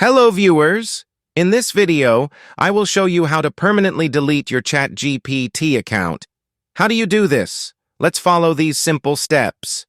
Hello viewers! In this video, I will show you how to permanently delete your ChatGPT account. How do you do this? Let's follow these simple steps.